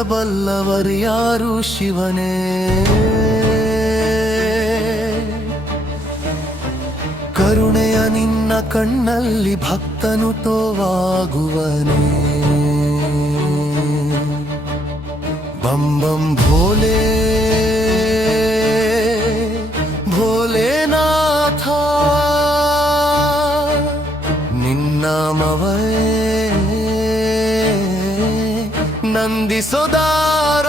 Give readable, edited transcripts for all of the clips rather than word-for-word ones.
ನೀಡಬಲ್ಲವರ್ಯಾರು ಶಿವನೇ. ಕರುಣೆಯ ನಿನ್ನ ಕಣ್ಣಲ್ಲಿ ಭಕ್ತನು ತೋವಾಗುವನೇ. ಬಂ ಬಂ ಭೋಲೆ ಭೋಲೆನಾಥ, ನಿನ್ನಾಮವೇ ನಂದಿಸೋದಾರ.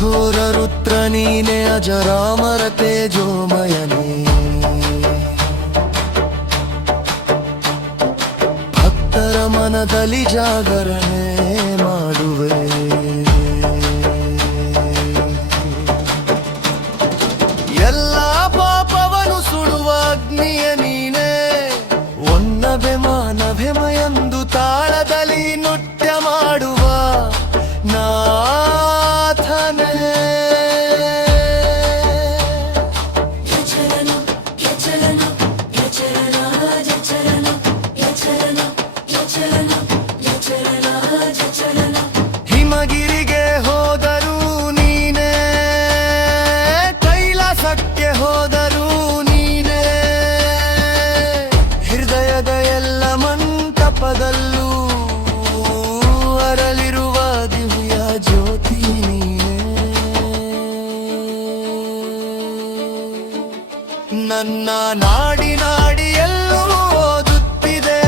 ಘೋರ ರುದ್ರ ನೀನೆ ಅಜರಾಮರ ತೇಜೋಮಯನೇ. ಭಕ್ತರ ಮನದಲ್ಲಿ ಜಾಗರಣೆ ಮಾಡುವೆ. ಎಲ್ಲ ಪಾಪವನು ಸುಡುವ ಅಗ್ನಿಯ ನೀನೆ. ಒನ್ನಭೆ ಮಾನಭೆಮ ಎಂದು ತಾಳದಲ್ಲಿ ನೃತ್ಯ ಮಾಡುವ ನಾಥನೇ. ಹಿಮಗಿರಿಗೆ ಹೋದರೂ ನೀನೇ, ಕೈಲಾಸಕ್ಕೆ ಹೋದರೂ ನೀನೇ. ಹೃದಯದ ಎಲ್ಲ ಮಂಟಪದಲ್ಲೂ ಅರಳಿರುವ ದಿವ್ಯ ಜ್ಯೋತಿ ನೀನೇ. ನನ್ನ ನಾಡಿ ನಾಡಿಯಲ್ಲೂ ಓದುತ್ತಿದೆ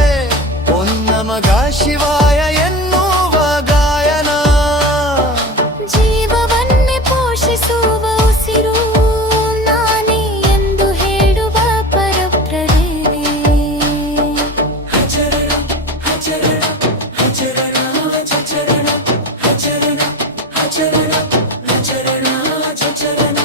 ಓಂ ನಮಃ ಶಿವಾಯ ಎನ್ನುವ ಗಾಯನ. ಜೀವವನ್ನೇ ಪೋಷಿಸುವ ಉಸಿರು ನಾನೇ ಎಂದು ಹೇಳುವ ಪರಪ್ರಭೇದೆ. ಹಚರಣ ಹಚರಣ ಹಚರಣ ಚಚರಣ ಹಚರಣ ಹಚರಣ ಹಚರಣ ಚಚರಣ.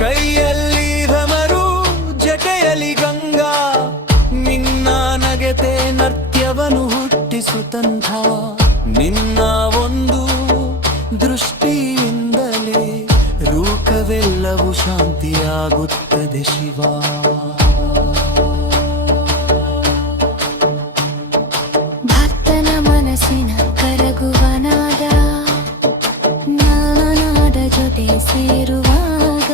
ಕೈಯಲ್ಲಿ ಭ್ರಮರು ಜಟೆಯಲ್ಲಿ ಗಂಗಾ, ನಿನ್ನ ನಗೆತೆ ನೃತ್ಯವನ್ನು ಹುಟ್ಟಿಸುತ್ತಂಥ. ನಿನ್ನ ಒಂದು ದೃಷ್ಟಿಯಿಂದಲೇ ರೂಪವೆಲ್ಲವೂ ಶಾಂತಿಯಾಗುತ್ತದೆ ಶಿವ. ಭಕ್ತನ ಮನಸ್ಸಿನ ಕರಗುವ ನಾದ, ನಾನಾದ ಜೊತೆ ಸೇರುವಾಗ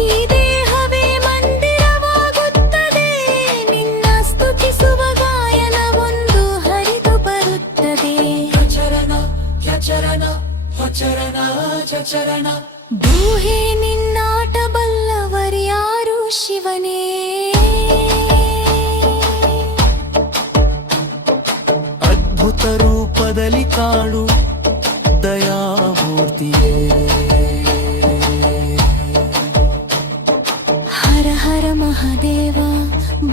ಈ ದೇಹವೇ ಮಂದಿರವಾಗುತ್ತದೆ. ನಿನ್ನ ಸ್ತುತಿಸುವ ಗಾಯನ ಒಂದು ಹರಿದು ಬರುತ್ತದೆ. ಚರಣ ಚರಣ ಚರಣ ಚರಣ. ಭೂಹೆ ನಿನ್ನಾಟ ಬಲ್ಲವರ್ಯಾರು ಶಿವನೇ. ಅದ್ಭುತ ರೂಪದಲ್ಲಿ ಕಾಡು ದಯಾಮೂರ್ತಿಯೇ. ಹರ ಹರ ಮಹಾದೇವ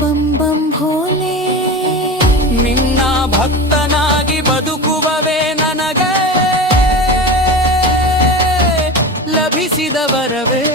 ಬಂ ಬಂ ಭೋಲೆ. ನಿನ್ನ ಭಕ್ತನಾಗಿ ಬದುಕುವವೇ ನನಗೆ ಲಭಿಸಿದ ವರವೇ.